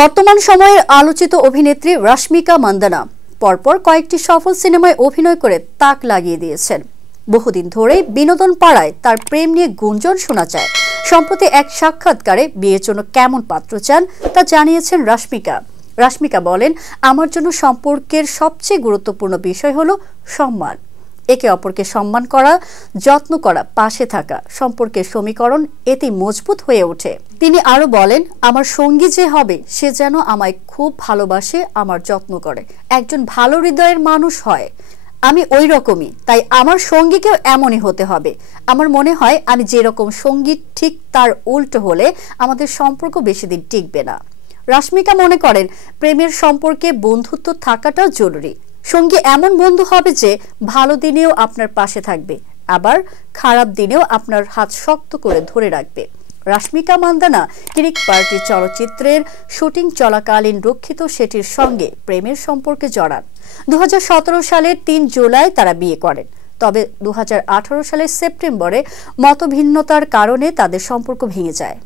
বর্তমান সময়ের আলোচিত অভিনেত্রী রশ্মিকা মান্দানা পরপর কয়েকটি সফল সিনেমায় অভিনয় করে তাক লাগিয়ে দিয়েছেন। বহুদিন ধরেই বিনোদন পাড়ায় তার প্রেম নিয়ে গুঞ্জন শোনা যায়। সম্প্রতি এক সাক্ষাৎকারে বিয়ের জন্য কেমন পাত্র চান তা জানিয়েছেন রশ্মিকা বলেন, আমার জন্য সম্পর্কের সবচেয়ে গুরুত্বপূর্ণ বিষয় হলো সম্মান। একে অপরকে সম্মান করা, যত্ন করা, পাশে থাকা, সম্পর্কের সমীকরণ এতেই মজবুত হয়ে ওঠে। তিনি আরো বলেন, আমার সঙ্গী যে হবে সে যেন আমায় খুব ভালোবাসে, আমার যত্ন করে, একজন ভালো হৃদয়ের মানুষ হয়। আমি ওই রকমই, তাই আমার সঙ্গীকেও এমনই হতে হবে। আমার মনে হয় আমি যেরকম সঙ্গী ঠিক তার উল্টো হলে আমাদের সম্পর্ক বেশি দিন টিকবে না। রশ্মিকা মনে করেন, প্রেমের সম্পর্কে বন্ধুত্ব থাকাটাও জরুরি। সঙ্গী এমন বন্ধু হবে যে ভালো দিনেও আপনার পাশে থাকবে, আবার খারাপ দিনেও আপনার হাত শক্ত করে ধরে রাখবে। রশ্মিকা মান্দানা কিরিক পার্টি চলচ্চিত্রের শুটিং চলাকালীন রক্ষিত শেঠির সঙ্গে প্রেমের সম্পর্কে জড়ান। 2017 সালের 3 জুলাই তারা বিয়ে করেন। তবে 2018 সালের সেপ্টেম্বরে মতভিন্নতার কারণে তাদের সম্পর্ক ভেঙে যায়।